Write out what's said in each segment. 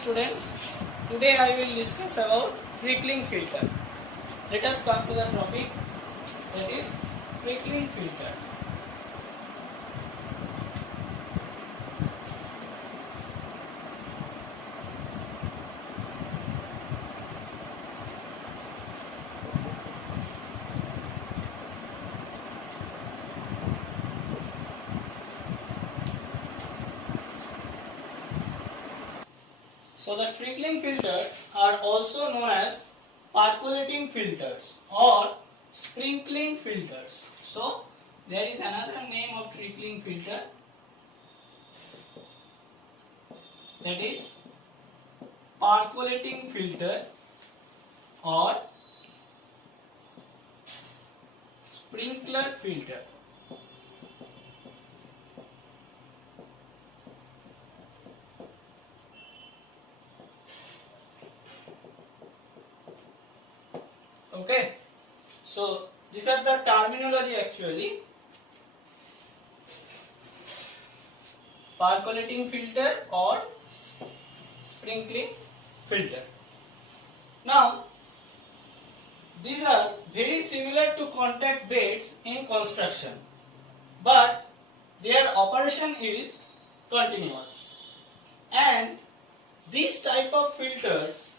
students, today I will discuss about trickling filter. Let us come to the topic, that is trickling filter. So the trickling filters are also known as percolating filters or sprinkling filters. So there is another name of trickling filter, that is percolating filter or sprinkler filter. Okay, so these are the terminology actually. Percolating filter or sprinkling filter. Now, these are very similar to contact beds in construction, but their operation is continuous. And these type of filters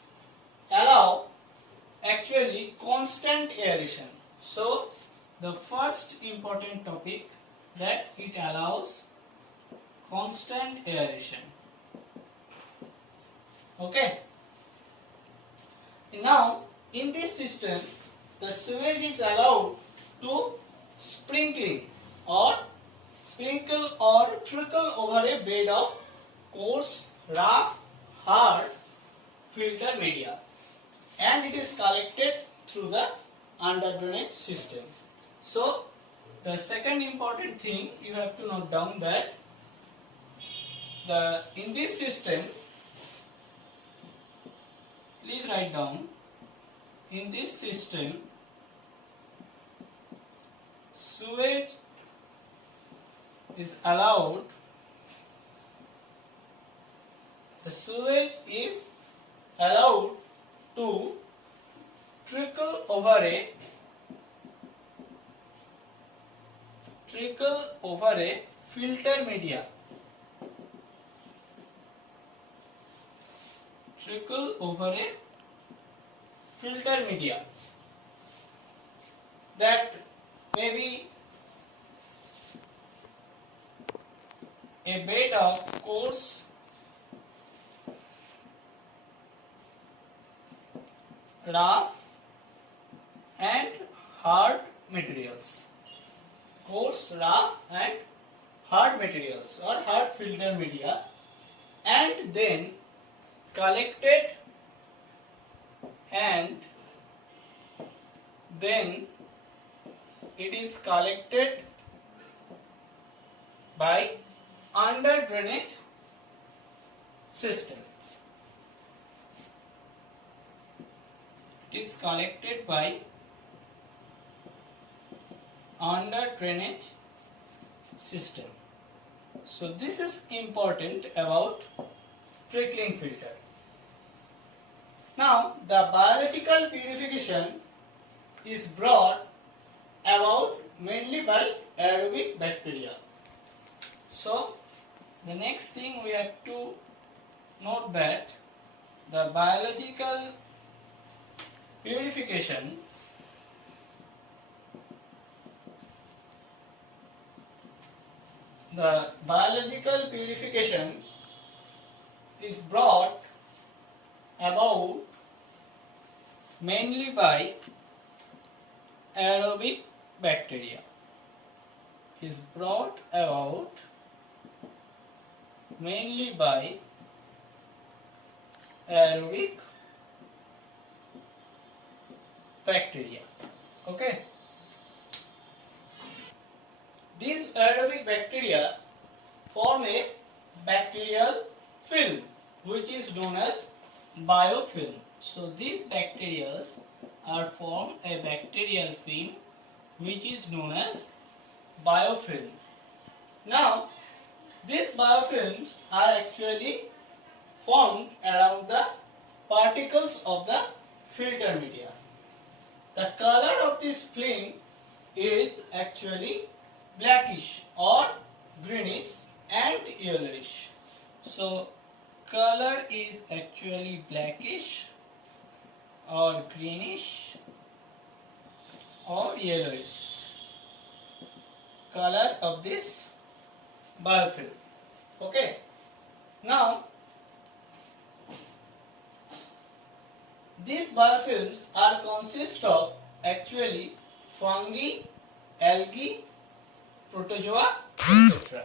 allow actually constant aeration. So the first important topic, that it allows constant aeration. Okay. Now in this system the sewage is allowed to sprinkle or trickle over a bed of coarse, rough, hard filter media, and it is collected through the under drainage system. So the second important thing you have to note down, that in this system, please write down, in this system sewage is allowed, the sewage is allowed to trickle over a filter media. Trickle over a filter media, that may be a bed of coarse, rough and hard materials. Coarse, rough and hard materials or hard filter media, and then collected and then it is collected by under drainage system. It is collected by under drainage system. So this is important about trickling filter. Now the biological purification is brought about mainly by aerobic bacteria. So the next thing we have to note, that the biological purification is brought about mainly by aerobic bacteria. Is brought about mainly by aerobic bacteria. Okay. These aerobic bacteria form a bacterial film, which is known as biofilm. So these bacteria are form a bacterial film, which is known as biofilm. Now these biofilms are actually formed around the particles of the filter media. The color of this film is actually blackish or greenish and yellowish. So color is actually blackish or greenish or yellowish color of this biofilm. Okay. Now these biofilms are consist of actually fungi, algae, protozoa, etc.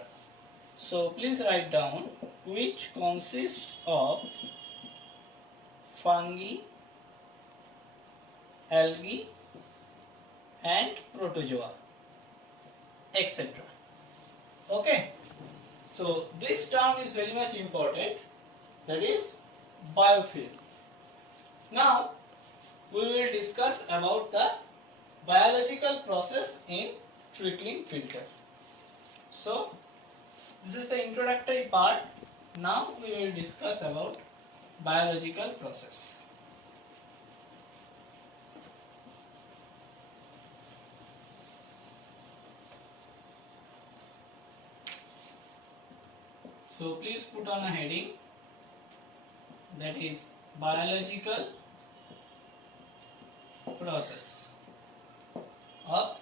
So please write down which consists of fungi, algae and protozoa, etc. Okay. So this term is very much important, that is biofilm. Now we will discuss about the biological process in trickling filter. So this is the introductory part. Now we will discuss about biological process. So please put on a heading, that is biological process of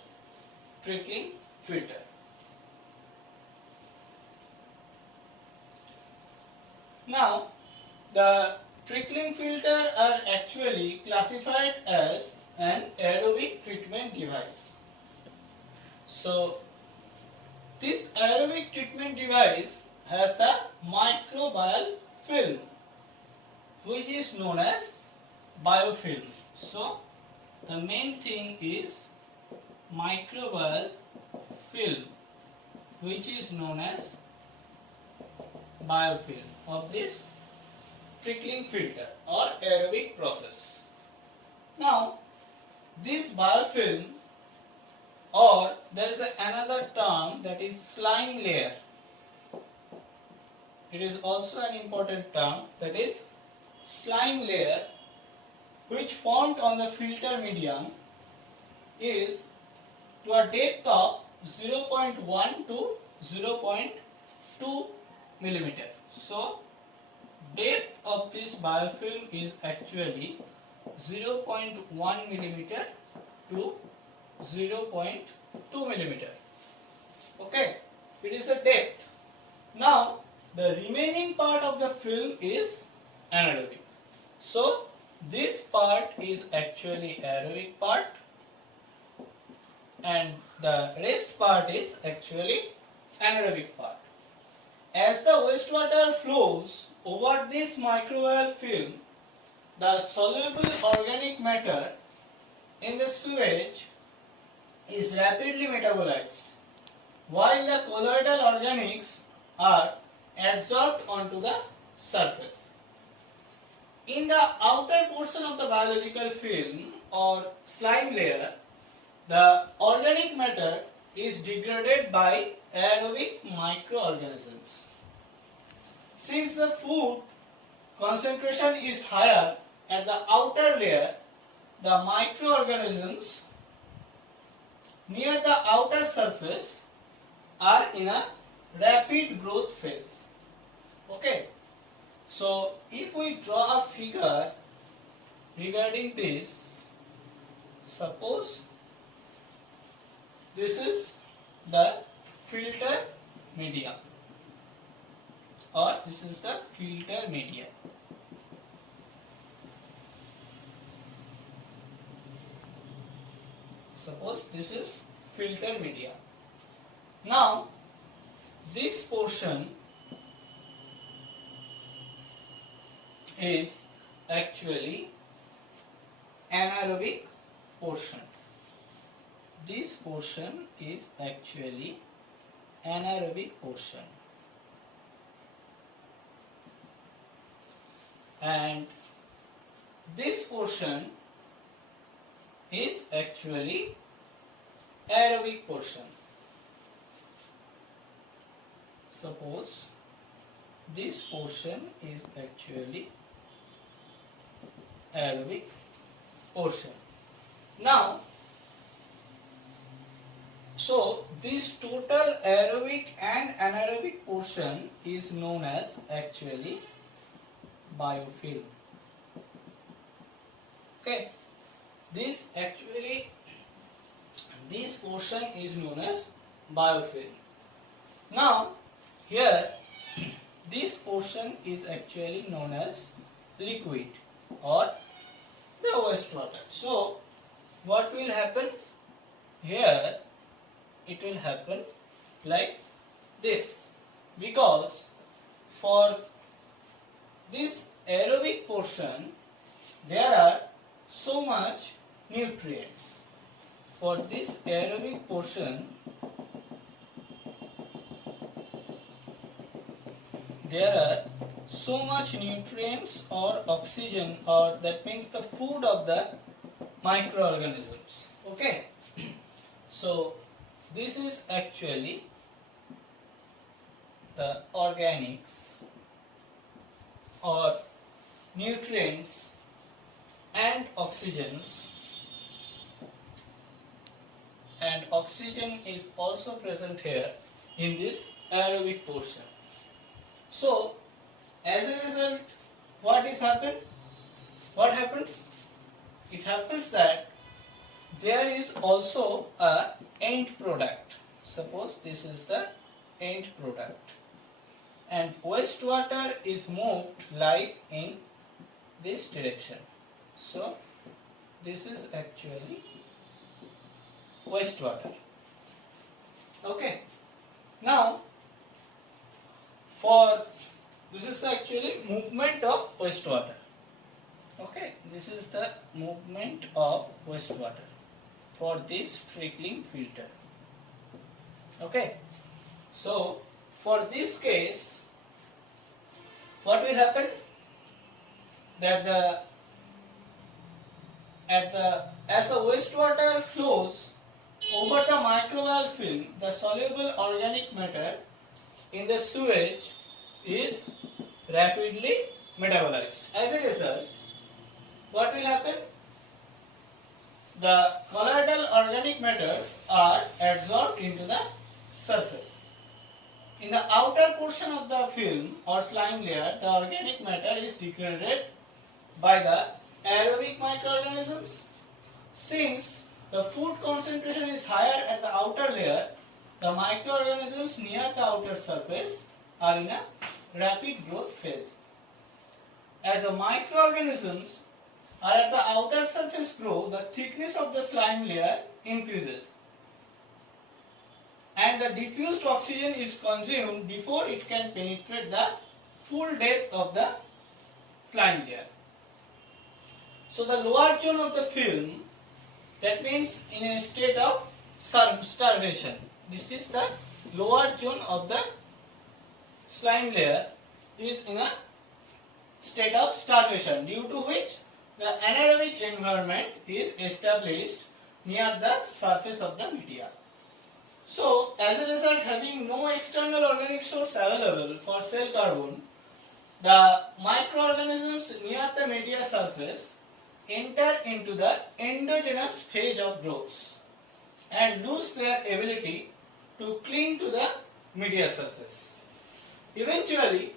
trickling filter. Now the trickling filter are actually classified as an aerobic treatment device. So this aerobic treatment device has the microbial film, which is known as biofilm. So the main thing is microbial film, which is known as biofilm of this trickling filter or aerobic process. Now this biofilm, or there is another term, that is slime layer. It is also an important term, that is slime layer, which formed on the filter medium is to a depth of 0.1 to 0.2 millimeter. So depth of this biofilm is actually 0.1 millimeter to 0.2 millimeter. Okay, it is the depth. Now the remaining part of the film is anaerobic. So this part is actually aerobic part and the rest part is actually anaerobic part. As the wastewater flows over this microbial film, the soluble organic matter in the sewage is rapidly metabolized, while the colloidal organics are adsorbed onto the surface. In the outer portion of the biological film or slime layer, the organic matter is degraded by aerobic microorganisms. Since the food concentration is higher at the outer layer, the microorganisms near the outer surface are in a rapid growth phase. Okay, so if we draw a figure regarding this, suppose this is the filter media, or this is the filter media. Suppose this is filter media. Now this portion is actually anaerobic portion. This portion is actually anaerobic portion, and this portion is actually aerobic portion. Suppose this portion is actually aerobic portion. Now, so this total aerobic and anaerobic portion is known as actually biofilm. Okay, this portion is known as biofilm. Now, here this portion is actually known as liquid or the wastewater. So, what will happen here? It will happen like this, because for this aerobic portion there are so much nutrients. For this aerobic portion there are so much nutrients or oxygen, or that means the food of the microorganisms. Okay, so this is actually the organics or nutrients and oxygens, and oxygen is also present here in this aerobic portion. So, as a result, what happens? It happens that there is also a end product. Suppose this is the end product, and wastewater is moved like in this direction. So, this is actually wastewater. Okay. Now, this is the actually movement of wastewater. Okay, this is the movement of wastewater for this trickling filter. Okay, so for this case, what will happen? That as the wastewater flows over the microbial film, the soluble organic matter in the sewage is rapidly metabolized. As a result, what will happen? The colloidal organic matters are adsorbed into the surface. In the outer portion of the film or slime layer, the organic matter is degraded by the aerobic microorganisms. Since the food concentration is higher at the outer layer, the microorganisms near the outer surface are in a rapid growth phase. As the microorganisms are at the outer surface grow, the thickness of the slime layer increases, and the diffused oxygen is consumed before it can penetrate the full depth of the slime layer. So the lower zone of the film, that means in a state of starvation. This is the lower zone of the slime layer is in a state of starvation, due to which the anaerobic environment is established near the surface of the media. So, as a result, having no external organic source available for cell carbon, the microorganisms near the media surface enter into the endogenous phase of growth and lose their ability to cling to the media surface. Eventually,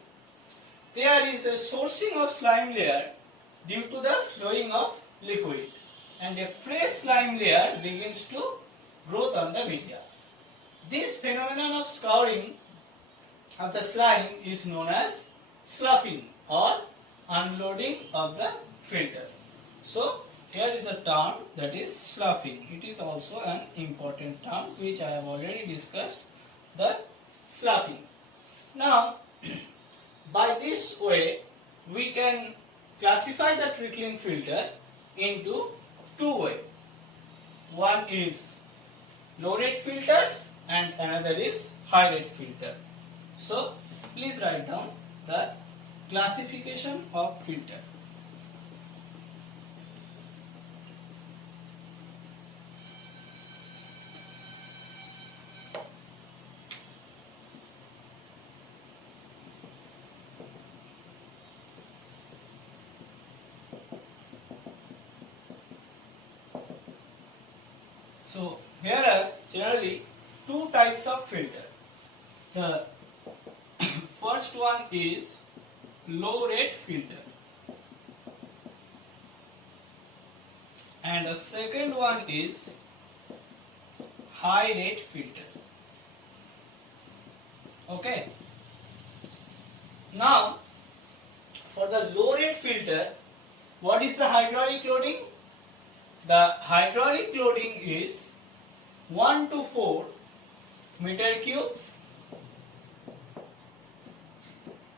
there is a sourcing of slime layer due to the flowing of liquid, and a fresh slime layer begins to grow on the media. This phenomenon of scouring of the slime is known as sloughing or unloading of the filter. So, here is a term, that is sloughing. It is also an important term which I have already discussed, the sloughing. Now, by this way, we can classify the trickling filter into two ways. One is low rate filters and another is high rate filter. So, please write down the classification of filter. So here are generally two types of filter. The first one is low rate filter and the second one is high rate filter. Okay. Now for the low rate filter, what is the hydraulic loading? The hydraulic loading is 1 to 4 meter cube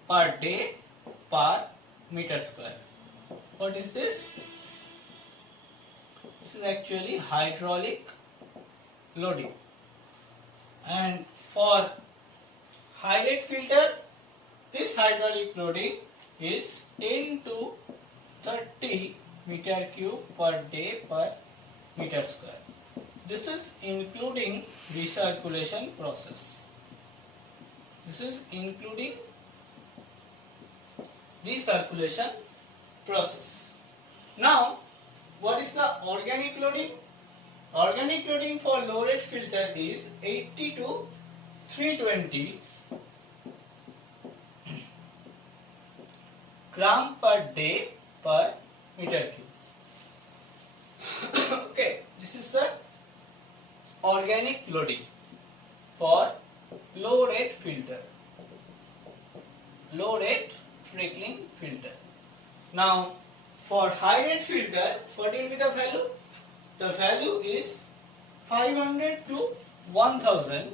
per day per meter square. What is this? This is actually hydraulic loading. And for high rate filter, this hydraulic loading is 10 to 30 meter cube per day per meter square. This is including recirculation process. This is including recirculation process. Now, what is the organic loading? Organic loading for low rate filter is 80 to 320 gram per day per meter cube. Okay, this is the organic loading for low rate filter, low rate trickling filter. Now for high rate filter, what will be the value? The value is 500 to 1000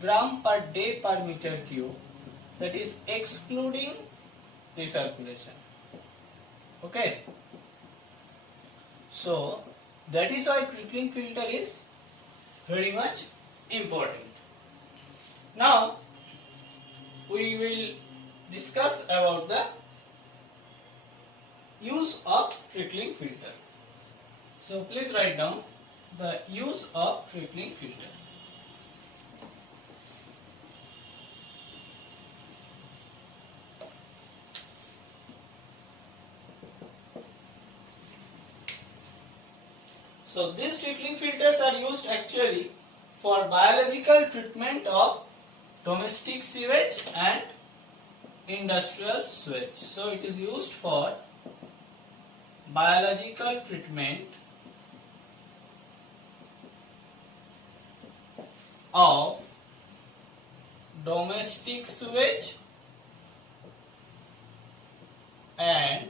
gram per day per meter cube, that is excluding recirculation. Okay, so that is why trickling filter is very much important. Now we will discuss about the use of trickling filter. So please write down the use of trickling filter. So these trickling filters are used actually for biological treatment of domestic sewage and industrial sewage. So it is used for biological treatment of domestic sewage and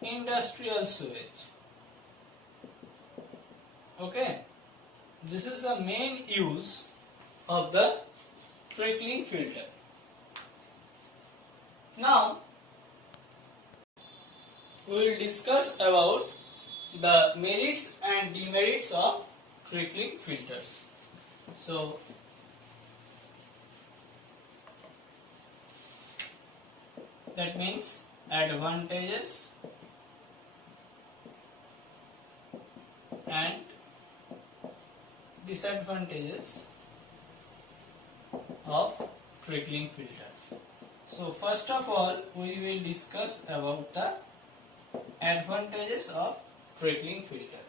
industrial sewage. Okay, this is the main use of the trickling filter. Now we will discuss about the merits and demerits of trickling filters. So that means advantages and disadvantages of trickling filter. So first of all, we will discuss about the advantages of trickling filter.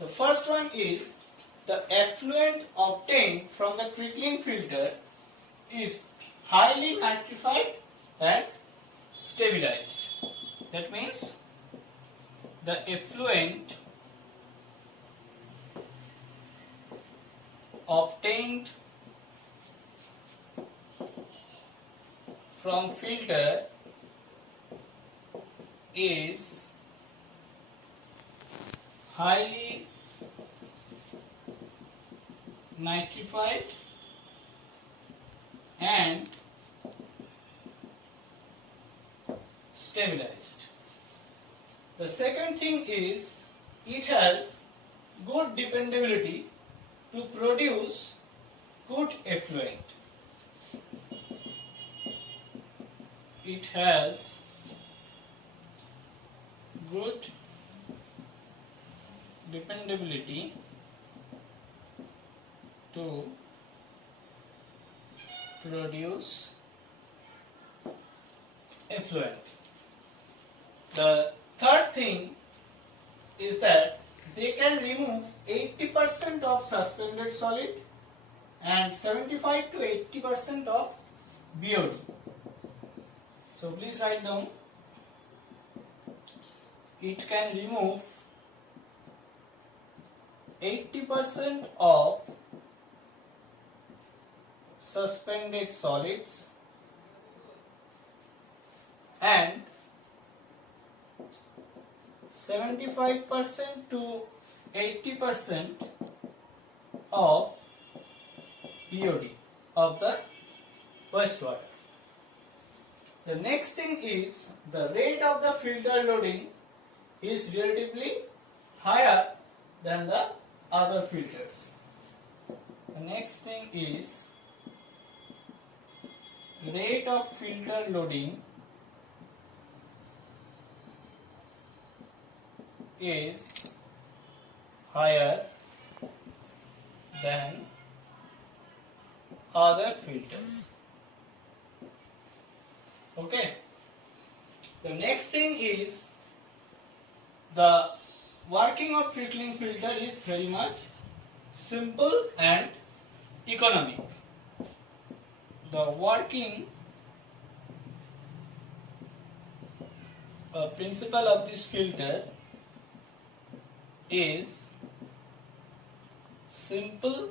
The first one is the effluent obtained from the trickling filter is highly nitrified and stabilized. That means the effluent obtained from filter is highly nitrified and stabilized. The second thing is it has good dependability to produce good effluent. It has good dependability to produce effluent. The third thing is that they can remove 80% of suspended solid and 75 to 80% of BOD. So please write down. It can remove 80% of suspended solids and 75% to 80% of BOD of the wastewater. The next thing is the rate of the filter loading is relatively higher than the other filters. The next thing is rate of filter loading is higher than other filters. Okay. The next thing is the working of trickling filter is very much simple and economic. The working principle of this filter is simple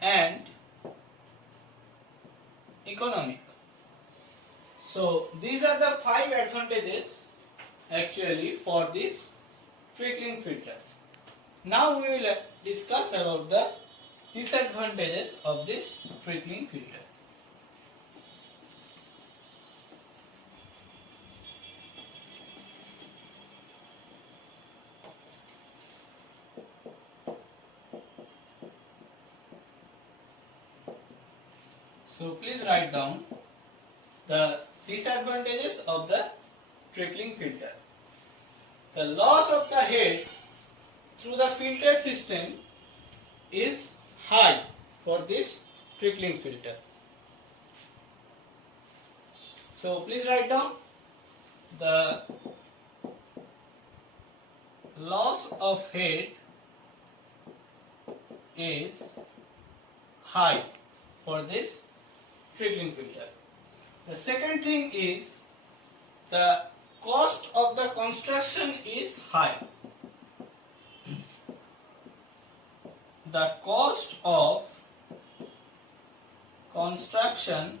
and economic. So these are the 5 advantages actually for this trickling filter. Now we will discuss about the disadvantages of this trickling filter. So please write down the disadvantages of the trickling filter. The loss of the head through the filter system is high for this trickling filter. So please write down the loss of head is high for this trickling filter. The second thing is the cost of the construction is high. The cost of construction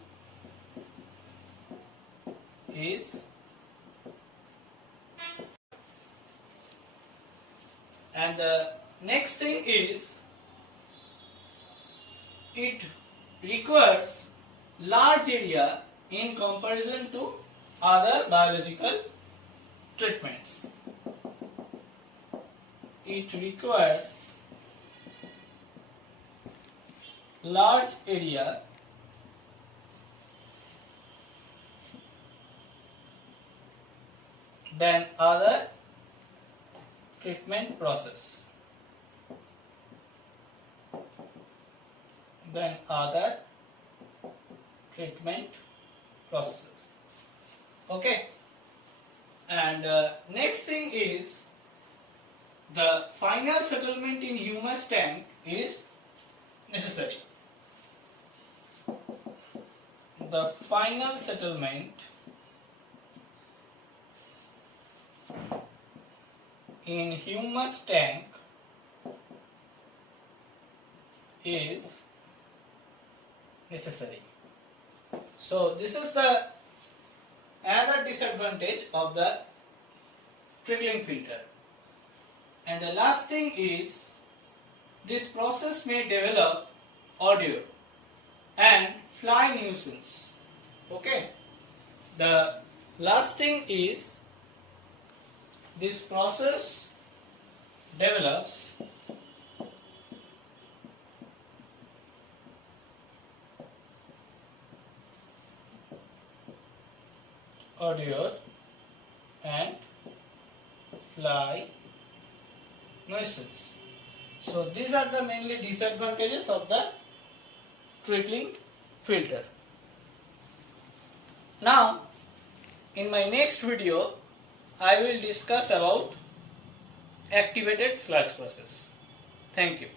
is and the next thing is it requires large area in comparison to other biological treatments. It requires large area than other treatment process. Okay, and next thing is the final settlement in humus tank is necessary. The final settlement in humus tank is necessary. So this is the another disadvantage of the trickling filter. And the last thing is this process may develop odor and fly nuisance. Okay. The last thing is this process develops odor and fly nuisance. So these are the mainly disadvantages of the trickling filter. Now in my next video I will discuss about activated sludge process. Thank you.